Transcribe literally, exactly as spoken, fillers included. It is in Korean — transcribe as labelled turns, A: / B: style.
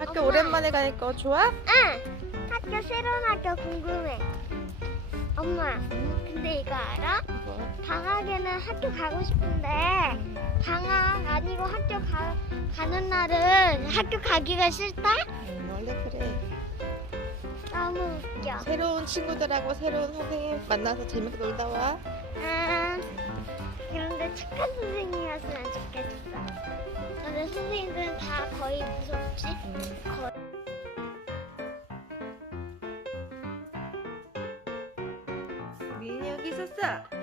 A: 학교
B: 엄마.
A: 오랜만에 가니까 좋아?
B: 응. 학교 새로운 학교 궁금해. 엄마, 근데 이거 알아?
A: 뭐?
B: 방학에는 학교 가고 싶은데 방학 아니고 학교 가, 가는 날은 학교 가기가 싫다?
A: 음, 원래 그래.
B: 너무 웃겨.
A: 새로운 친구들하고 새로운 선생님 만나서 재밌게 놀다 와.
B: 아, 그런데 착한 선생님이었으면 좋겠어. 근데 선생님들은 다 거의 무섭지? 거의.
A: 민이 여기 있었어.